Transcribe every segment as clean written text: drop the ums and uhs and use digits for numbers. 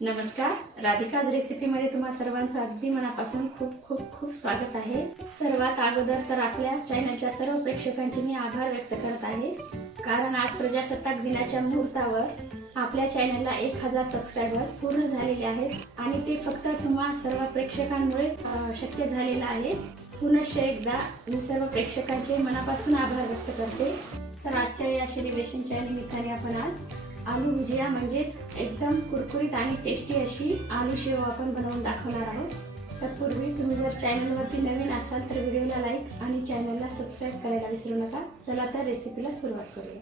नमस्कार, राधिकाज रेसिपीमध्ये तुम्हा सर्वांचं अगदी मनापासून खूप खूप खूप स्वागत आहे। सर्वात अगोदर तर आपल्या चॅनलच्या सर्व प्रेक्षकांचे मी आभार व्यक्त करत आहे, कारण आज प्रजासत्ताक दिनाच्या मुहूर्तावर आपल्या चॅनलला 1000 सबस्क्रायबर्स पूर्ण झालेले आहेत आणि ते फक्त तुम्हा सर्व प्रेक्षकांमुळेच शक्य झालेलं आहे। पुनश्च एकदा मी सर्व प्रेक्षकांचे मनापासून आभार व्यक्त करते। तर आजच्या या सेलिब्रेशनच्या निमित्ताने आपण आज आलू भुजिया म्हणजेच एकदम कुरकुरीत आणि टेस्टी अशी आलू शेव आपण बनवून दाखवणार आहोत। तत्पूर्वी तुम्ही जर चॅनलवरती नवीन असाल तर व्हिडिओला लाईक आणि चॅनलला सबस्क्राइब करायला विसरू नका। चला तर रेसिपीला सुरुवात करूया।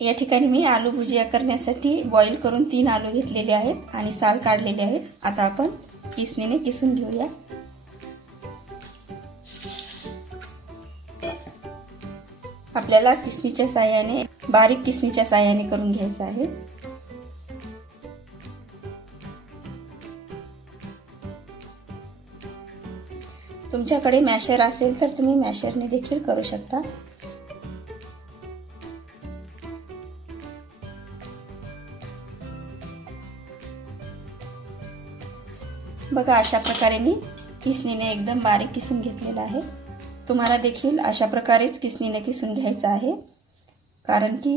या ठिकाणी मी आलू भुजिया करण्यासाठी बॉईल करून 3 आलू घेतलेले आहेत आणि साल काढलेले आहेत। आता आपण किसणीने किसून घेऊया। आपल्याला किसणीच्या साहाय्याने बारीक किसणीच्या साहाय्याने करून घ्यायचं आहे। तुमच्याकडे मॅशर असेल तर तुम्ही मॅशरने देखील करू शकता। बघा, अशा प्रकारे मी किसणीने एकदम बारीक किसून घेतलेला आहे। तुम्हाला देखील अशा प्रकारेच किसणीने किसून घ्यायचं आहे, कारण की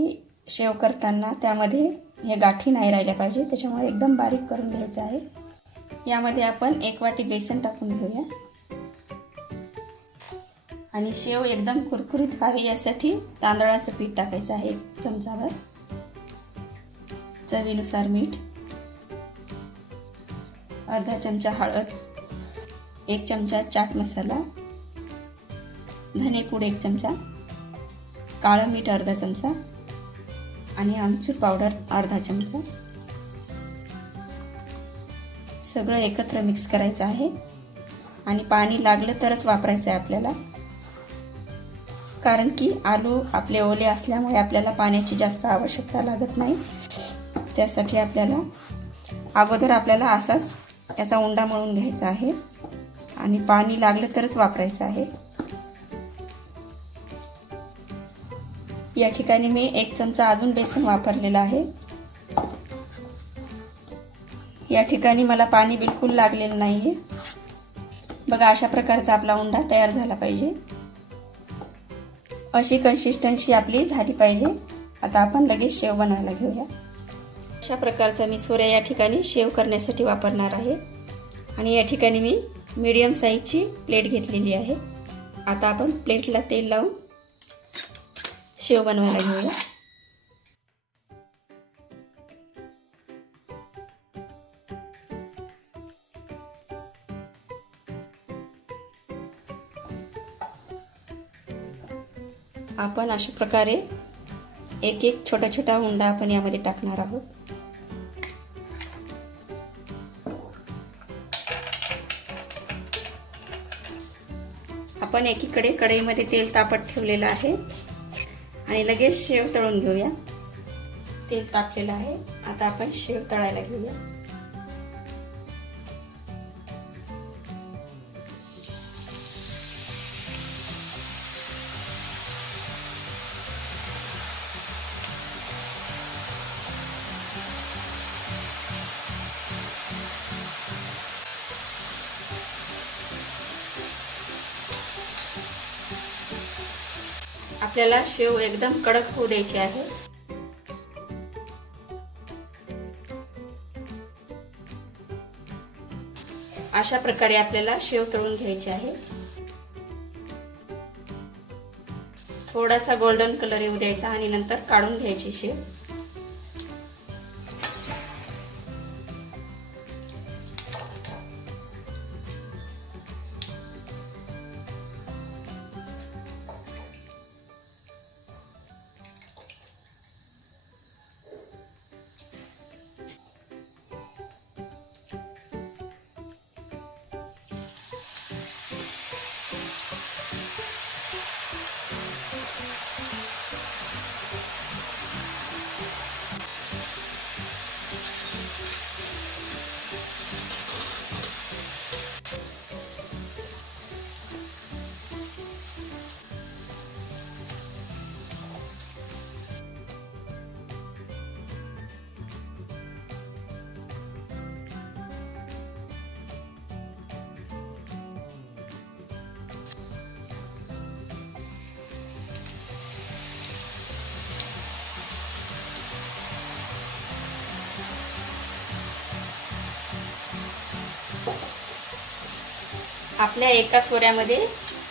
शेव करताना त्यामध्ये हे गाठी नाही राहिल्या पाहिजे, त्याच्यामुळे एकदम बारीक करून घ्यायचं आहे। यामध्ये आपण 1 वाटी बेसन टाकून घेऊया आणि शेव एकदम कुरकुरीत व्हावी यासाठी तांदळाचं पीठ टाकायचं आहे 1 चमचाभर, चवीनुसार मीठ, अर्धा चमचा हळद, 1 चमचा चाट मसाला, धनेपूड 1 चमचा, काळं मीठ अर्धा चमचा आणि आमचूर पावडर अर्धा चमचा। सगळं एकत्र मिक्स करायचं आहे आणि पाणी लागलं तरच वापरायचं आहे आपल्याला, कारण की आलू आपले ओले असल्यामुळे आपल्याला पाण्याची जास्त आवश्यकता लागत नाही। त्यासाठी अगोदर आपल्याला असाच याचा उंडा मळून घ्यायचा आहे आणि पाणी लागलं तरच वापरायचं आहे। या ठिकाणी मी 1 चमचा अजून बेसन वापरलेला आहे। या ठिकाणी मला पाणी बिलकुल लागलेलं नाहीये। बघा, अशा प्रकारचा आपला उंडा तयार झाला पाहिजे, अशी कन्सिस्टन्सी आपली झाली पाहिजे। आता आपण लगेच शेव बनवायला घेऊया। अशा प्रकारचा मी सोऱ्या या ठिकाणी शेव करण्यासाठी वापरणार आहे आणि या ठिकाणी मी मीडियम साईजची प्लेट घेतलेली आहे। आता आपण प्लेटला तेल लावून शेव बनवायला घेऊया। आपण अशा प्रकारे एक छोटा छोटा उंडा आपण यामध्ये टाकणार आहोत। आपण एकीकडे कढईमध्ये तेल तापत ठेवलेलं आहे आणि लगेच शेव तळून घेऊया। तेल तापलेलं आहे, आता आपण शेव तळायला घेऊया। आपल्याला शेव एकदम कडक होऊ द्यायची आहे। अशा प्रकारे आपल्याला शेव तळून घ्यायची आहे। थोडासा गोल्डन कलर येऊ द्यायचा आणि नंतर काढून घ्यायची शेव। आपल्या एका सोऱ्यामध्ये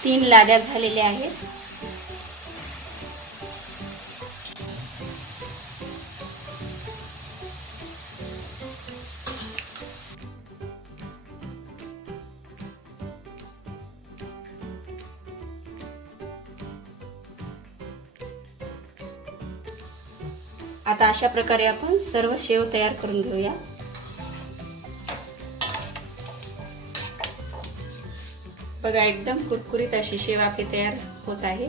3 लाद्या झालेल्या आहेत। आता अशा प्रकारे आपण सर्व शेव तयार करून घेऊया। बघा, एकदम कुरकुरीत अशी शेव आपली तयार होत आहे।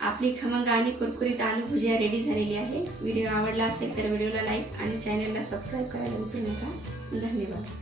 आपली खमंग आणि कुरकुरीत आलू भुजिया रेडी झालेली आहे। व्हिडिओ आवडला असेल तर व्हिडिओला लाईक आणि चॅनलला सबस्क्राईब करायला विसरू नका। धन्यवाद।